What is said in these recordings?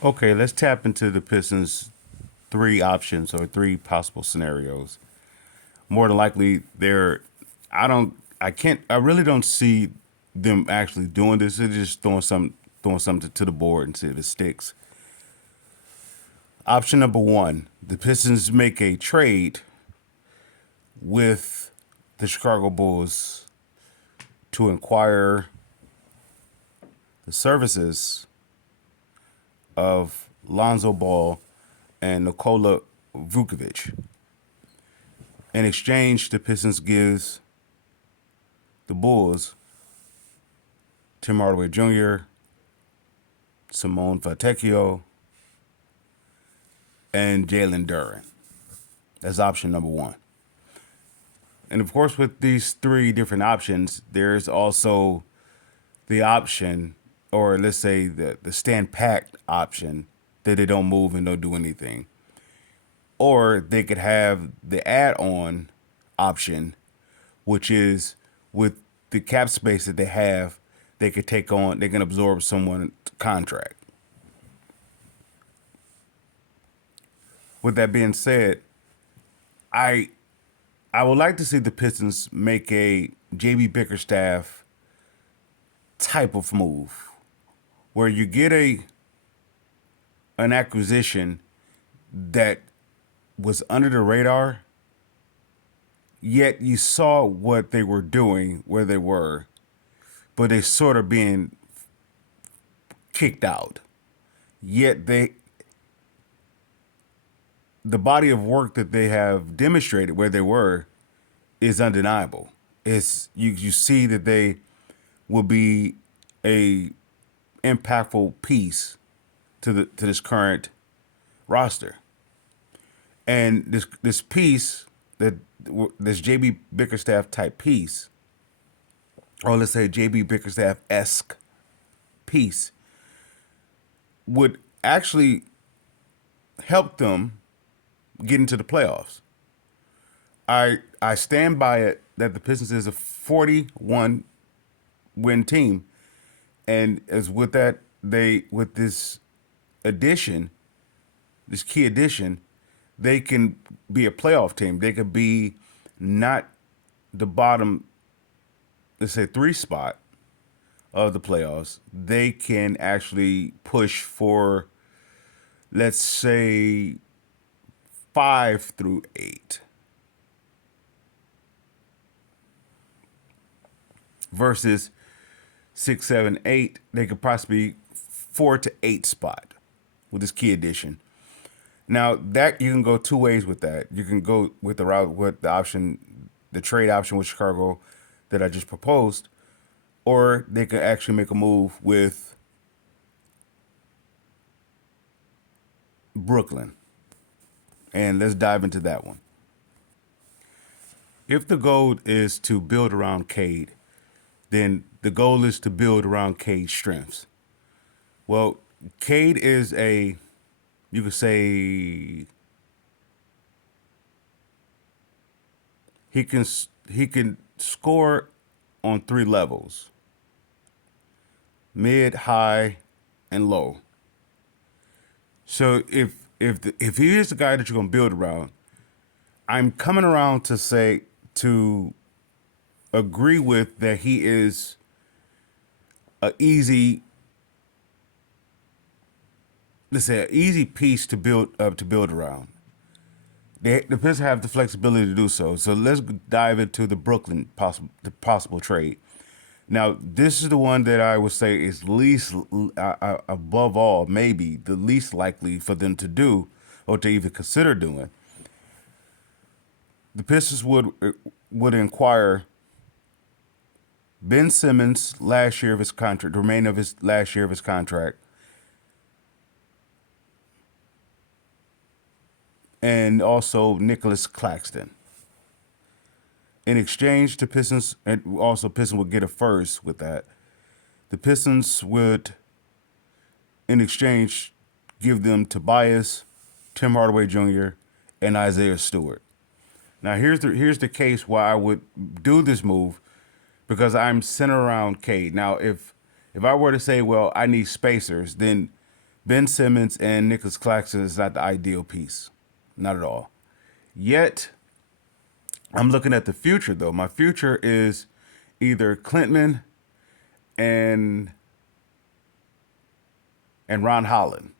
Okay, let's tap into the Pistons' three options or three possible scenarios. More than likely, I can't. I really don't see them actually doing this. They're just throwing something to the board and see if it sticks. Option number one: the Pistons make a trade with the Chicago Bulls to acquire the services of Lonzo Ball and Nikola Vukovic. In exchange, the Pistons gives the Bulls Tim Hardaway Jr., Simone Fontecchio, and Jalen Duren. That's option number one. And of course, with these three different options, there's also the option, or let's say the stand packed option, that they don't move and don't do anything. Or they could have the add on option, which is with the cap space that they have, they can absorb someone's contract. With that being said, I I would like to see the Pistons make a JB Bickerstaff type of move where you get a an acquisition that was under the radar, yet you saw what they were doing where they were, but they sort of being kicked out. Yet the body of work that they have demonstrated where they were is undeniable. It's you see that they will be a impactful piece to this current roster. And this piece that this JB Bickerstaff type piece, or let's say JB Bickerstaff esque piece, would actually help them get into the playoffs. I stand by it that the Pistons is a 41 win team, and as with that they with this addition, this key addition, they can be a playoff team. They could be not the bottom, let's say three spot of the playoffs. They can actually push for, let's say, 5 through 8 versus 6, 7, 8. They could possibly 4 to 8 spot with this key addition. Now that you can go two ways with that. You can go with the route with the option, the trade option with Chicago that I just proposed, or they could actually make a move with Brooklyn. And let's dive into that one. If the goal is to build around Cade, then the goal is to build around Cade's strengths. Well, Cade is you could say he can he can score on three levels: mid, high, and low. So if he is the guy that you're gonna build around, I'm coming around to say to agree with that he is a easy, let's say, an easy piece to build around. The Pistons have the flexibility to do so. So let's dive into the possible trade. Now, this is the one that I would say is least, above all, maybe the least likely for them to do or to even consider doing. The Pistons would inquire Ben Simmons last year of his contract, the remainder of his last year of his contract, and also Nicholas Claxton. In exchange, the Pistons, and also Pistons would get a first with that. The Pistons would, in exchange, give them Tobias, Tim Hardaway Jr., and Isaiah Stewart. Now here's the case why I would do this move, because I'm centered around Cade. Now if I were to say, well, I need spacers, then Ben Simmons and Nicholas Claxton is not the ideal piece, not at all. Yet I'm looking at the future though. My future is either Clintman and Ron Holland,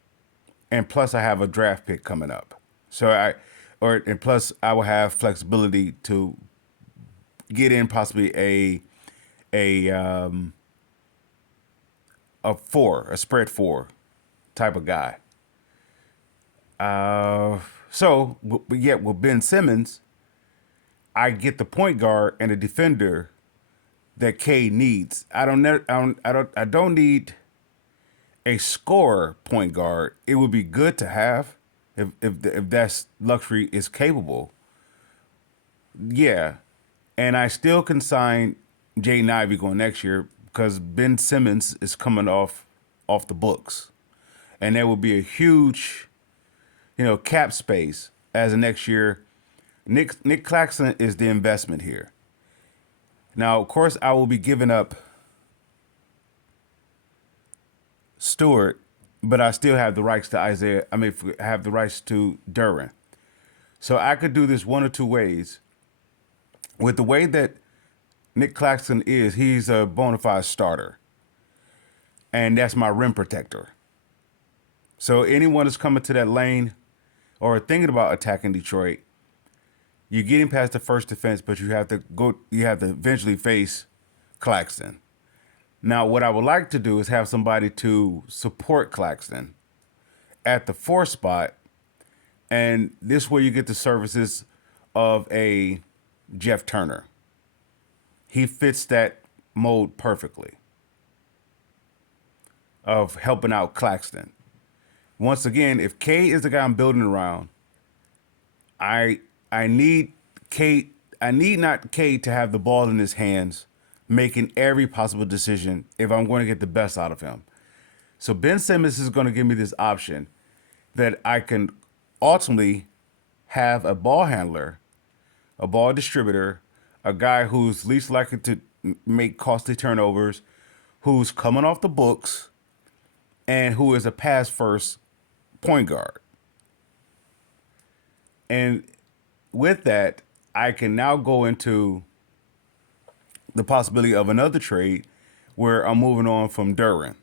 and plus I have a draft pick coming up. So and plus I will have flexibility to get in possibly a a spread four type of guy. But yet with Ben Simmons, I get the point guard and a defender that K needs. I don't need a scorer point guard. It would be good to have if that's luxury is capable. Yeah, and I still can sign Jaden Ivey going next year because Ben Simmons is coming off the books, and there will be a huge, cap space as of next year. Nick Claxton is the investment here. Now, of course, I will be giving up Stewart, but I still have the rights to Isaiah. I mean, have the rights to Duran. So I could do this one or two ways. With the way that Nick Claxton is, he's a bona fide starter, and that's my rim protector. So anyone that's coming to that lane or thinking about attacking Detroit, you're getting past the first defense, but you have to go. You have to eventually face Claxton. Now, what I would like to do is have somebody to support Claxton at the four spot, and this way you get the services of a Jeff Turner. He fits that mold perfectly of helping out Claxton. Once again, if K is the guy I'm building around, I I need K. I need not K to have the ball in his hands, making every possible decision if I'm going to get the best out of him. So Ben Simmons is going to give me this option that I can ultimately have a ball handler, a ball distributor, a guy who's least likely to make costly turnovers, who's coming off the books, and who is a pass first point guard. And with that, I can now go into the possibility of another trade where I'm moving on from Duran.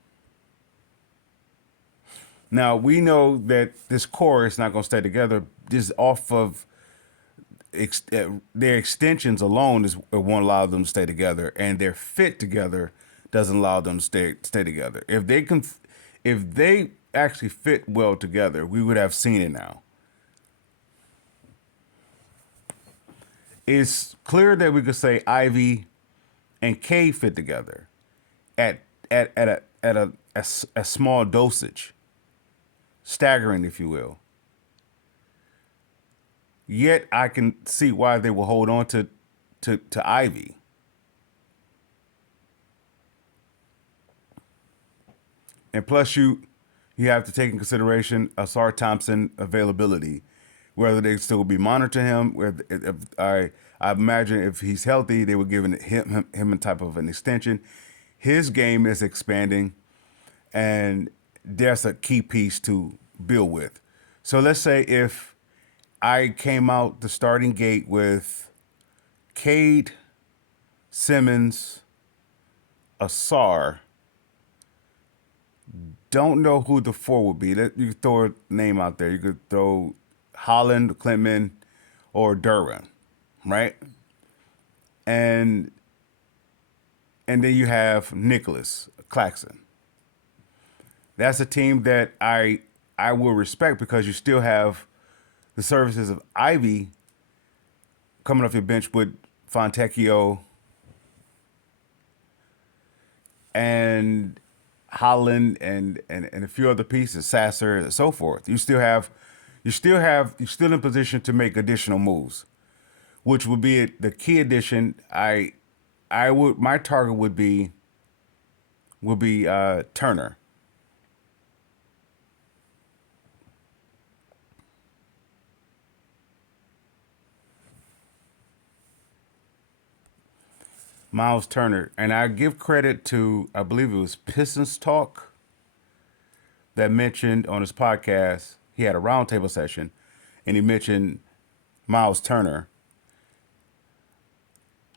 Now, we know that this core is not going to stay together. Just off of their extensions alone is what won't allow them to stay together, and their fit together doesn't allow them to stay together. If they actually fit well together, we would have seen it now. It's clear that we could say Ivy and K fit together at a small dosage, staggering, if you will. Yet I can see why they will hold on to Ivy. And plus, you have to take in consideration Asar Thompson availability, whether they still be monitoring him. If I imagine if he's healthy, they were giving him a type of an extension. His game is expanding, and that's a key piece to build with. So let's say if I came out the starting gate with Cade, Simmons, Asar. Don't know who the four would be. You could throw a name out there. You could throw Holland, Clintman, or Duran, right? And then you have Nicholas Claxton. That's a team that I will respect because you still have the services of Ivy coming off your bench with Fontecchio and Holland and a few other pieces, Sasser and so forth. You're still in a position to make additional moves, which would be the key addition. My target would be Turner. Miles Turner. And I give credit to, I believe it was Pistons Talk, that mentioned on his podcast, he had a roundtable session, and he mentioned Miles Turner.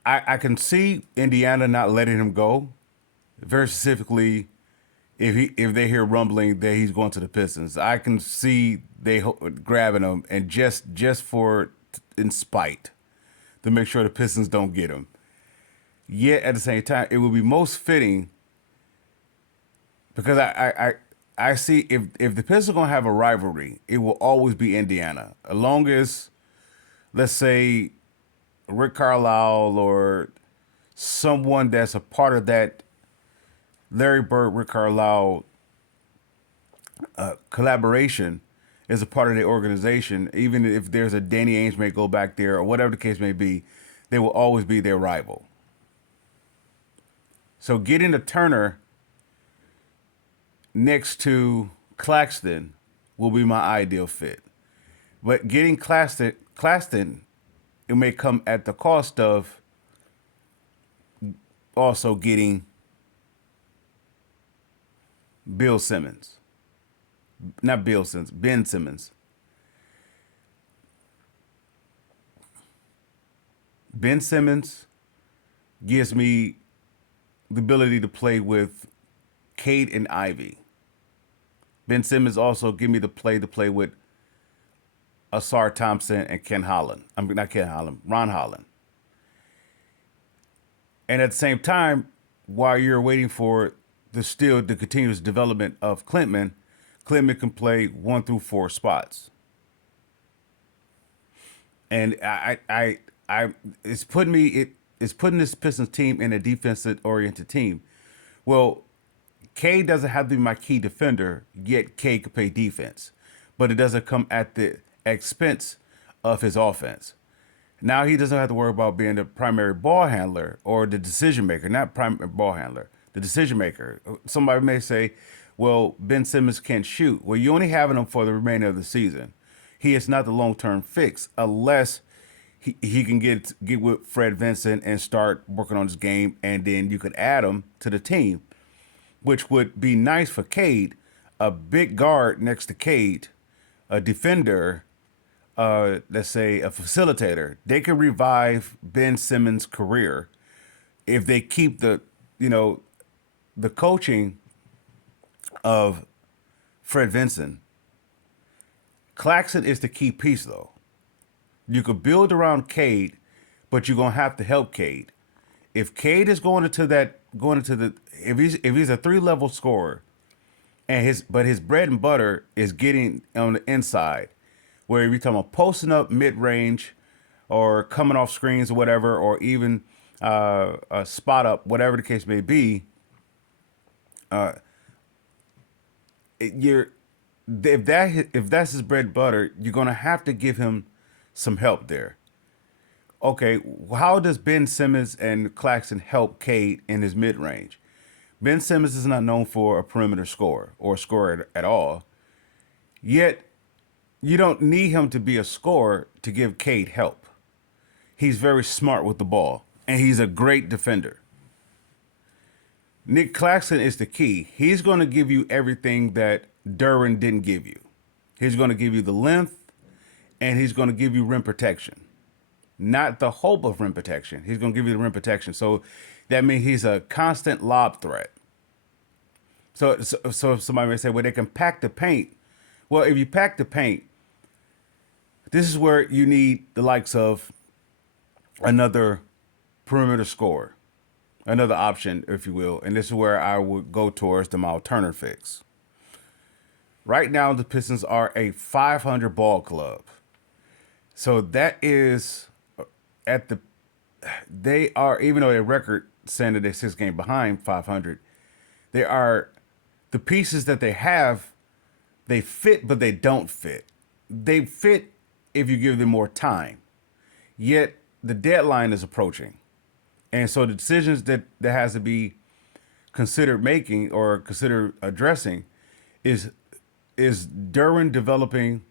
I can see Indiana not letting him go, very specifically if they hear rumbling that he's going to the Pistons. I can see they grabbing him and just for in spite to make sure the Pistons don't get him. Yet at the same time, it would be most fitting because I see if the Pistons are gonna have a rivalry, it will always be Indiana. As long as let's say Rick Carlisle or someone that's a part of that Larry Bird, Rick Carlisle collaboration is a part of the organization, even if there's a Danny Ainge may go back there or whatever the case may be, they will always be their rival. So getting a Turner next to Claxton will be my ideal fit. But getting Claxton, it may come at the cost of also getting Bill Simmons. Not Bill Simmons, Ben Simmons. Ben Simmons gives me the ability to play with Cade and Ivy. Ben Simmons also give me the play with Asar Thompson and Ken Holland. I mean, not Ken Holland, Ron Holland. And at the same time, while you're waiting for the continuous development of Klintman can play 1 through 4 spots. And it's putting this Pistons team in a defensive oriented team. Well, K doesn't have to be my key defender, yet K can play defense. But it doesn't come at the expense of his offense. Now he doesn't have to worry about being the primary ball handler or the decision maker, not primary ball handler, the decision maker. Somebody may say, well, Ben Simmons can't shoot. Well, you only having him for the remainder of the season. He is not the long-term fix unless he can get with Fred Vincent and start working on his game, and then you could add him to the team, which would be nice for Cade, a big guard next to Cade, a defender, let's say a facilitator. They can revive Ben Simmons' career if they keep the coaching of Fred Vincent. Claxton is the key piece, though. You could build around Cade, but you're gonna have to help Cade. If Cade is if he's a 3-level scorer, and his bread and butter is getting on the inside, where you're talking about posting up mid range, or coming off screens or whatever, or even a spot up, whatever the case may be. If that's his bread and butter, you're gonna have to give him some help there. Okay, how does Ben Simmons and Claxton help Cade in his mid range? Ben Simmons is not known for a perimeter scorer or a scorer at all. Yet, you don't need him to be a scorer to give Cade help. He's very smart with the ball, and he's a great defender. Nick Claxton is the key. He's going to give you everything that Duran didn't give you. He's going to give you the length, and he's going to give you rim protection. Not the hope of rim protection. He's going to give you the rim protection. So that means he's a constant lob threat. So if somebody may say, well, they can pack the paint. Well, if you pack the paint, this is where you need the likes of another perimeter scorer, another option, if you will. And this is where I would go towards the Miles Turner fix. Right now, the Pistons are a 500 ball club. So that is they are, even though their record saying that they're 6 games behind 500, they are, the pieces that they have, they fit, but they don't fit. They fit if you give them more time. Yet the deadline is approaching. And so the decisions that has to be considered making or considered addressing is Duran developing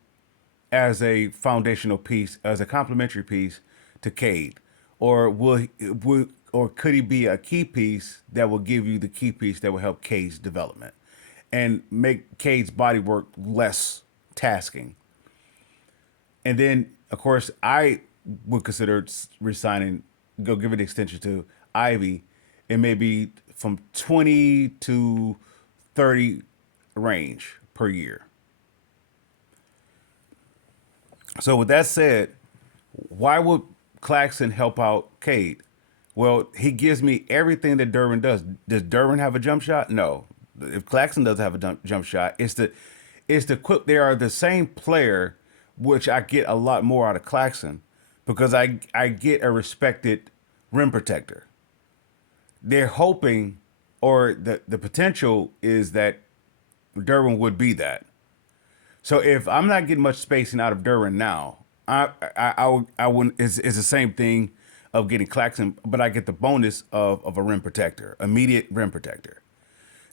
as a foundational piece, as a complementary piece to Cade, or or could he be a key piece that will give you the key piece that will help Cade's development? and make Cade's body work less tasking. And then, of course, I would consider resigning, go give it extension to Ivy. It may be from 20 to 30 range per year. So with that said, why would Claxton help out Cade? Well, he gives me everything that Durbin does. Does Durbin have a jump shot? No. If Claxton doesn't have a jump shot, it's the quick. They are the same player, which I get a lot more out of Claxton because I get a respected rim protector. They're hoping, or the potential is that Durbin would be that. So if I'm not getting much spacing out of Duran now, I wouldn't. It's the same thing of getting Claxton, but I get the bonus of a rim protector, immediate rim protector.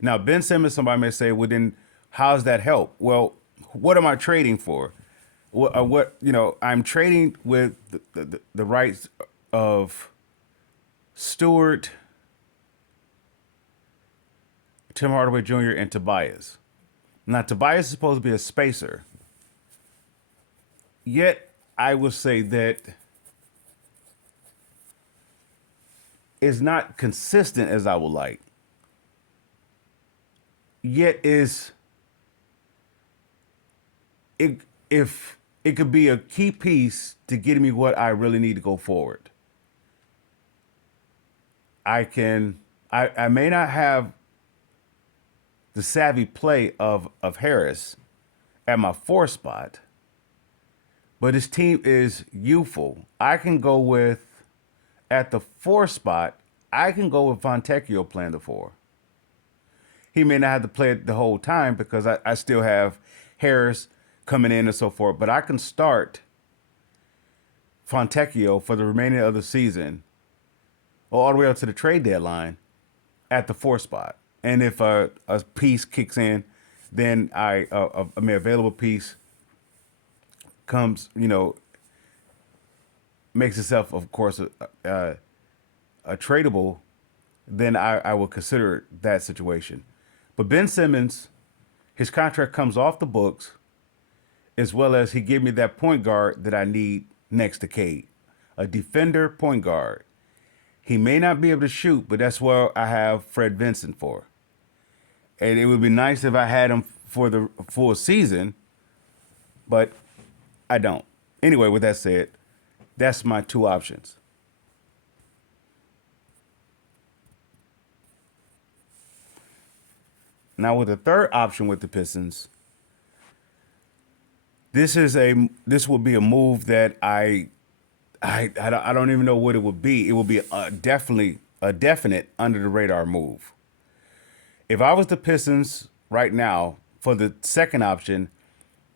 Now Ben Simmons, somebody may say, well then, how's that help? Well, what am I trading for? What I'm trading with the rights of Stewart, Tim Hardaway Jr., and Tobias. Now Tobias is supposed to be a spacer. Yet I will say that is not consistent as I would like. Yet is it if it could be a key piece to getting me what I really need to go forward. I may not have the savvy play of Harris at my four spot, but his team is youthful. I can go with at the four spot, I can go with Fontecchio playing the four. He may not have to play it the whole time because I still have Harris coming in and so forth. But I can start Fontecchio for the remaining of the season or all the way up to the trade deadline at the four spot. And if a piece kicks in, then a available piece comes, makes itself, of course, a tradable, then I will consider that situation. But Ben Simmons, his contract comes off the books, as well as he gave me that point guard that I need next to Cade, a defender point guard. He may not be able to shoot, but that's where I have Fred Vincent for. And it would be nice if I had him for the full season, but I don't. Anyway, with that said, that's my two options. Now with the third option with the Pistons, this would be a move that I don't even know what it would be. It would be definitely a definite under the radar move. If I was the Pistons right now for the second option,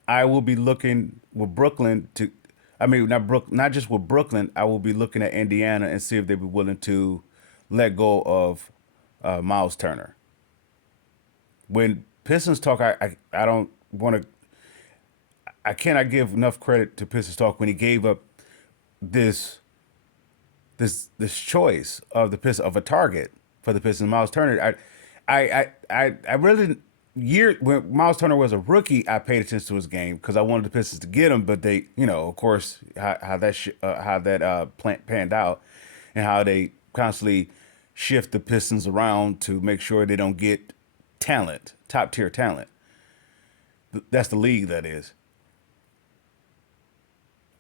I will be looking with Brooklyn to, I mean not just with Brooklyn. I will be looking at Indiana and see if they'd be willing to let go of Miles Turner. When Pistons talk, I don't want to. I cannot give enough credit to Pistons talk when he gave up this this choice of the Pistons of a target for the Pistons, Miles Turner. I really when Miles Turner was a rookie, I paid attention to his game because I wanted the Pistons to get him, but they, of course, how that panned out, and how they constantly shift the Pistons around to make sure they don't get talent, top tier talent. That's the league, that is.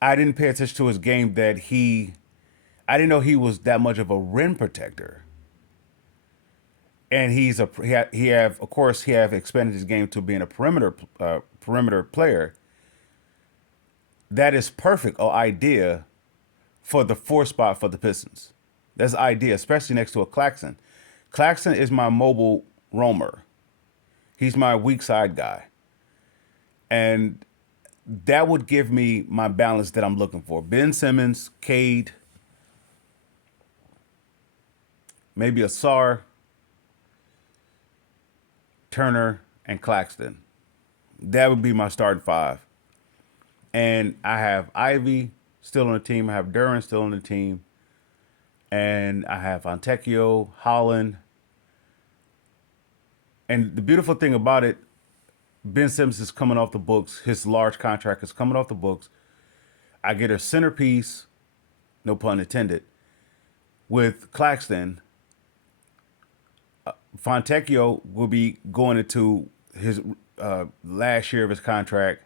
I didn't pay attention to his game I didn't know he was that much of a rim protector. And he have of course he have expanded his game to being a perimeter player. That is perfect or idea for the four spot for the Pistons. That's the idea, especially next to a Claxton. Claxton is my mobile roamer. He's my weak side guy. And that would give me my balance that I'm looking for. Ben Simmons, Cade, maybe Asar, Turner, and Claxton. That would be my starting five. And I have Ivy still on the team. I have Duran still on the team. And I have Fontecchio, Holland, And the beautiful thing about it, Ben Simmons is coming off the books. His large contract is coming off the books. I get a centerpiece, no pun intended, with Claxton. Fontecchio will be going into his last year of his contract.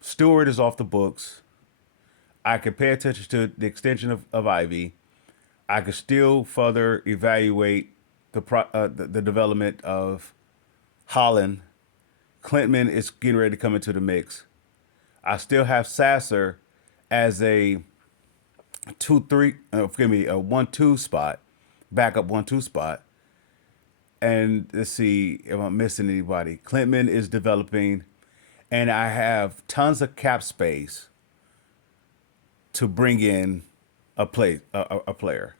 Stewart is off the books. I could pay attention to the extension of Ivy. I could still further evaluate the development of Holland. Clintman is getting ready to come into the mix. I still have Sasser as a 2-3, forgive me, a 1-2 spot, backup 1-2 spot. And let's see if I'm missing anybody. Clintman is developing, and I have tons of cap space to bring in a player.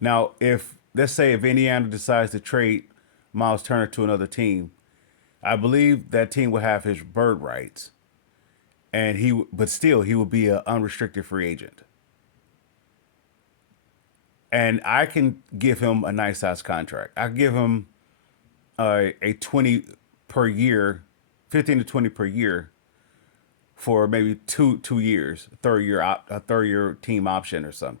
Now, if let's say if Indiana decides to trade Miles Turner to another team, I believe that team will have his bird rights, and but still he will be an unrestricted free agent, and I can give him a nice size contract. I give him a 20 per year, 15 to 20 per year for maybe two years, a third year team option or something.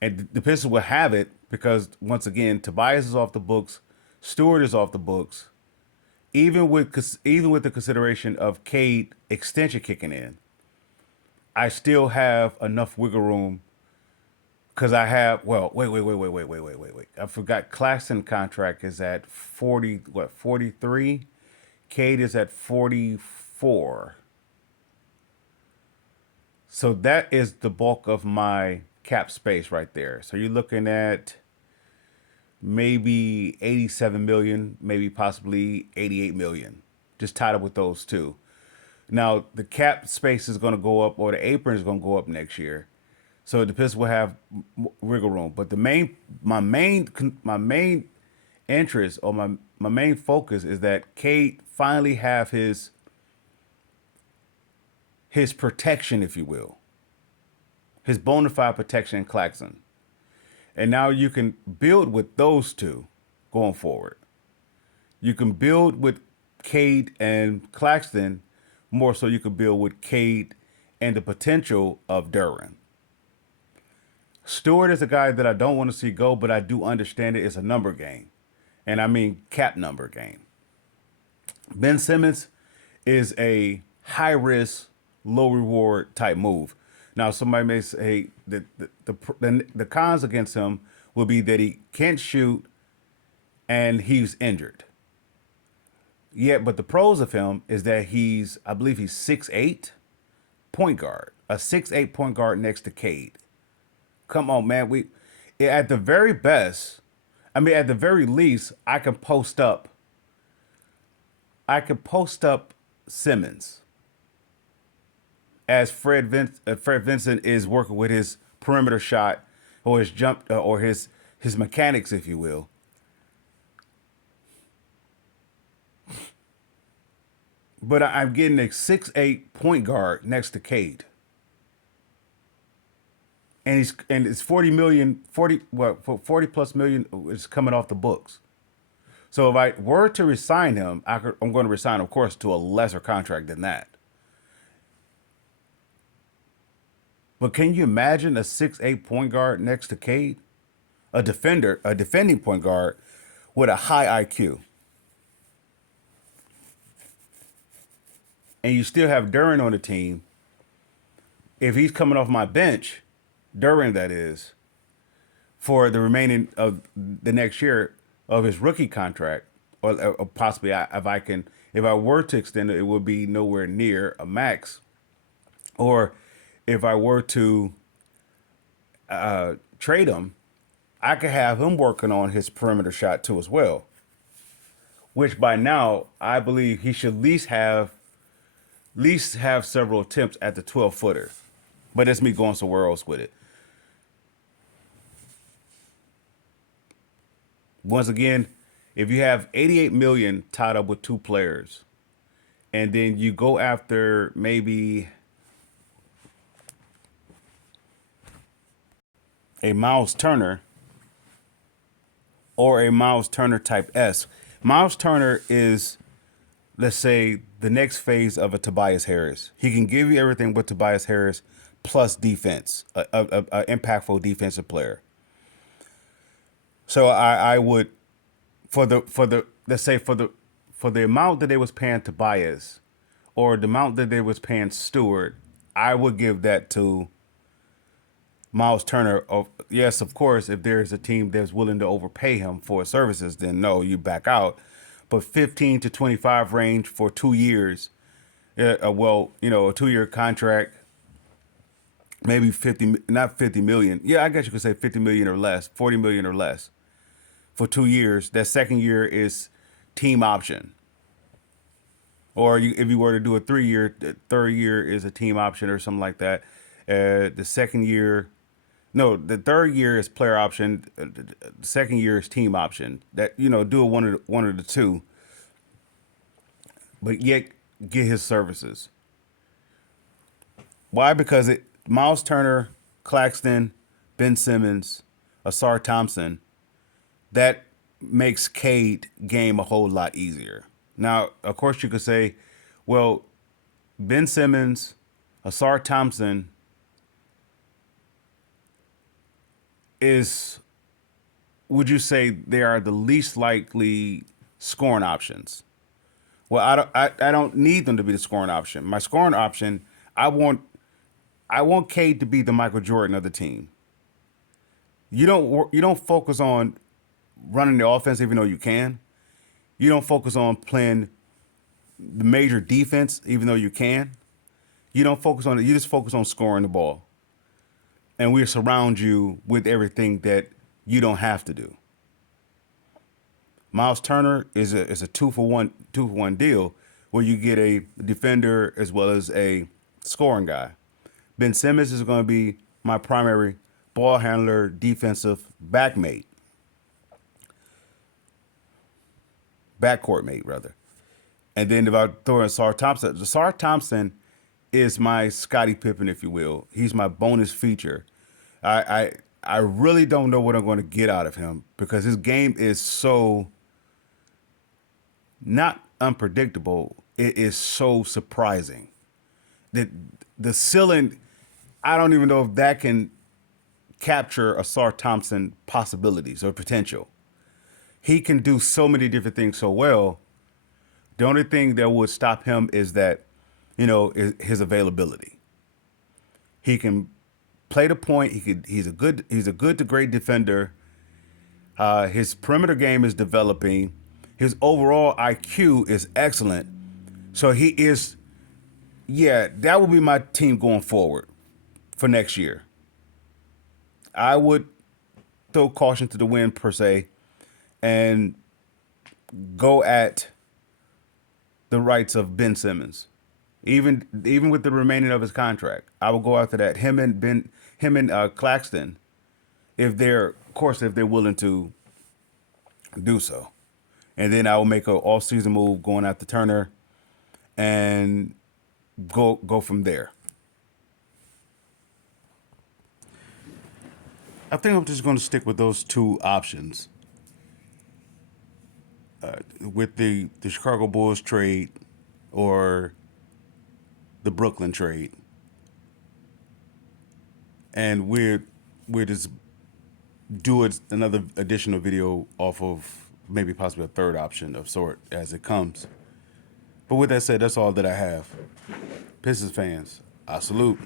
And the Pistons will have it because once again, Tobias is off the books, Stewart is off the books. Even with the consideration of Cade extension kicking in, I still have enough wiggle room because I have wait. I forgot Claxton contract is at 43. Cade is at 44. So that is the bulk of my cap space right there. So you're looking at maybe 87 million, maybe possibly 88 million, just tied up with those two. Now the cap space is going to go up, or the apron is going to go up next year. So it depends. Will have wiggle room, but my main interest or my main focus is that Cade finally have his protection, if you will, his bona fide protection in Claxton. And now you can build with those two going forward. You can build with Cade and Claxton more so you can build with Cade and the potential of Duran. Stewart is a guy that I don't want to see go, but I do understand it. It's a number game. And I mean cap number game. Ben Simmons is a high risk, low reward type move. Now, somebody may say the cons against him will be that he can't shoot and he's injured. Yeah, but the pros of him is that I believe he's 6'8", point guard, a 6'8" point guard next to Cade. Come on, man. At the very best, at the very least, I can post up. Simmons as Fred Vincent is working with his perimeter shot or his jump or his mechanics, if you will. But I'm getting a 6'8" point guard next to Cade. And it's 40 million, 40 plus million is coming off the books. So if I were to resign him, I'm going to resign, of course, to a lesser contract than that. But can you imagine a 6'8" point guard next to Cade? A defending point guard with a high IQ. And you still have Duran on the team. If he's coming off my bench, Duran that is, for the remaining of the next year of his rookie contract, or possibly if I were to extend it, it would be nowhere near a max. Or if I were to trade him, I could have him working on his perimeter shot too as well. Which by now I believe he should at least have several attempts at the 12-footer. But that's me going somewhere else with it. Once again, if you have 88 million tied up with two players, and then you go after maybe a Miles Turner, or a Miles Turner type S. Miles Turner is, let's say, the next phase of a Tobias Harris. He can give you everything but Tobias Harris plus defense, a impactful defensive player. So I would, for the let's say for the amount that they was paying Tobias, or the amount that they was paying Stewart, I would give that to Miles Turner. Of yes, of course, if there is a team that's willing to overpay him for his services, then no, you back out. But 15 to 25 range for 2 years, well, a 2 year contract, maybe 50, not 50 million. Yeah, I guess you could say 50 million or less, 40 million or less for 2 years. That second year is team option. Or if you were to do a 3 year, the third year is a team option or something like that. The second year, no, the third year is player option. The second year is team option. That do one of the two, but yet get his services. Why? Because Miles Turner, Claxton, Ben Simmons, Asar Thompson, that makes Cade game a whole lot easier. Now, of course, you could say, well, Ben Simmons, Asar Thompson is, would you say they are the least likely scoring options? Well, I don't need them to be the scoring option. My scoring option, I want I want Cade to be the Michael Jordan of the team. You don't focus on running the offense even though you can. You don't focus on playing the major defense even though you can. You don't focus on it. You just focus on scoring the ball, and we surround you with everything that you don't have to do. Miles Turner is a two for one deal where you get a defender as well as a scoring guy. Ben Simmons is going to be my primary ball handler, defensive backcourt mate rather. And then if I throw in Sar Thompson is my Scottie Pippen, if you will. He's my bonus feature. I I really don't know what I'm going to get out of him because his game is so not unpredictable. It is so surprising that the ceiling. I don't even know if that can capture a Sar Thompson possibilities or potential. He can do so many different things so well. The only thing that would stop him is that, is his availability. He can play the point. He's a good to great defender. His perimeter game is developing. His overall IQ is excellent. So he is, yeah, that will be my team going forward for next year. I would throw caution to the wind per se and go at the rights of Ben Simmons. Even with the remaining of his contract, I will go after that. Him and Claxton, if they're willing to do so, and then I will make a all season move going after Turner, and go from there. I think I'm just going to stick with those two options with the Chicago Bulls trade or the Brooklyn trade, and we're just do another additional video off of maybe possibly a third option of sort as it comes. But with that said, that's all that I have. Pistons fans, I salute.